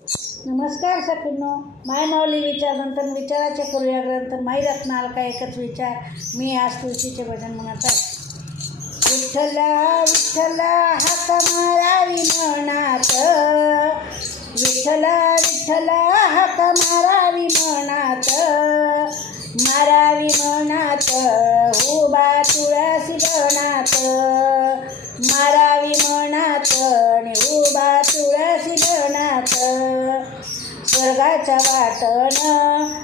नमस्कार सखींनो, माय माऊली विचारनंतर विचाराचे करूया ग्रंथ माई रत्नाल का एकच विचार. मी आज तुळशीचे भजन म्हणत आहे. विठ्ठला विठ्ठला हाका मारावी मनात, विठ्ठला विठ्ठला हाका मारावी मनात, मारावी मनात उभा तुळशी बनात, मारावी मनात आणि उभा तुळशी बनात. स्वर्गाच्या वाटन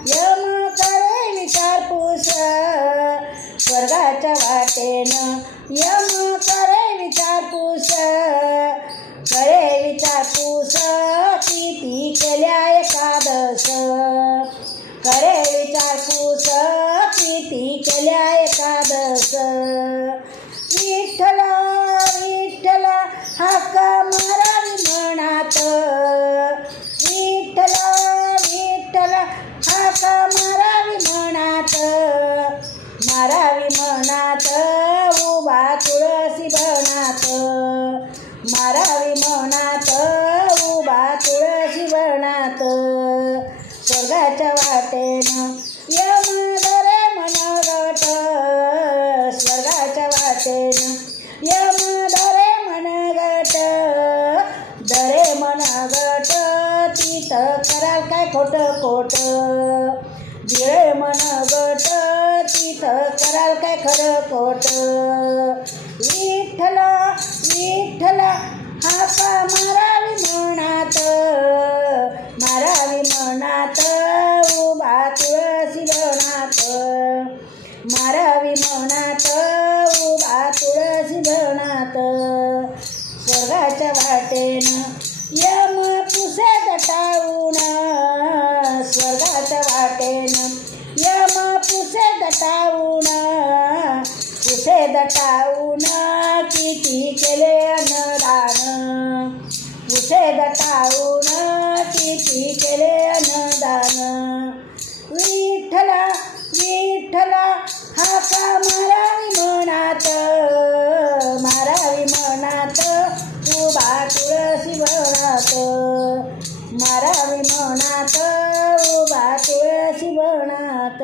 यम करे विचारपूस, स्वर्गाच्या वाटेन यम करे विचारपूस, करे विचारपूस किती केल्या एकादश, करे विचारपूस किती केल्या एकादश. विठ्ठला विठ्ठला हाका मारावी मनात, विठ्ठला विठ्ठला हाका मारावी मनात, मारावी मनात उभा तुळशी बनात, मारावी मनात उभा तुळशी बनात. स्वर्गाच्या वाटेन यम धरे मनगट, स्वर्गाच्या वाटेन यम धरे मनगट, धरे मनगट तिथं कराल काय खोटं खोट, बिळे मनगट तिथं कराल काय खरं खोट. विठ्ठला विठ्ठला हाका मारावी मनात, मारावी मनात उभा तुळशी बनात, मारावी मनात उभा तुळशी बनात. स्वर्गाच्या वाटेन यम पुसे दटावून, स्वर्गाच्या वाटेन यम पुसे दटावून, पुसे दटावून किती केले अन्नदान, पुसे दटावून किती केले अन्नदान. विठ्ठला विठ्ठला हाका मारावी मनात, मारावी मनात उभा तुळशी बनात, मारावी मनात उभा तुळशी बनात.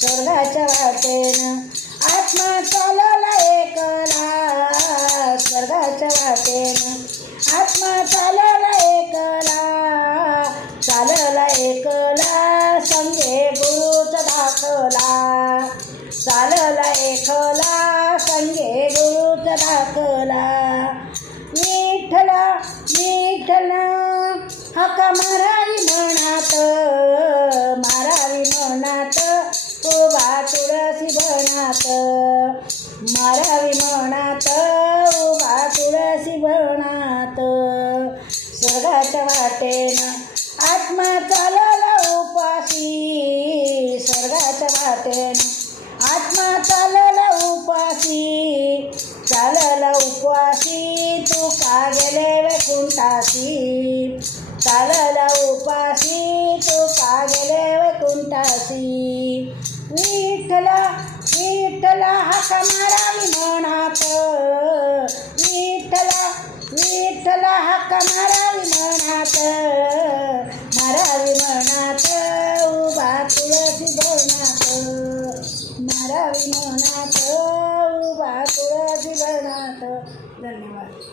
स्वर्गाच्या वाटेन आत्मा चालला एकला, स्वर्गाच्या वाटेन आत्मा चालला एकला, चालला एकला संगे गुरुचा दाखला, चालला एकला संगे गुरुचा दाखला. विठ्ठला विठ्ठला हाका मारावी मनात, मारावी मनात उभा तुळशी बनात, मारावी मनात उभा तुळशी बनात. स्वर्गाच्या वाटेन आत्मा चालला उपाशी, स्वर्गाच्या वाटेन आत्मा चालला उपाशी, चालला उपवासी तुका गेले वैकुंठासी, चालला उपासी तुका गेले वैकुंठासी. विठ्ठला विठ्ठला हाका मारावी मनात, विठ्ठला विठ्ठला हाका मारावी मनात, मारावी मनात उभा तुळशी बनात, मारावी मनात उभा तुळशी बनात. धन्यवाद.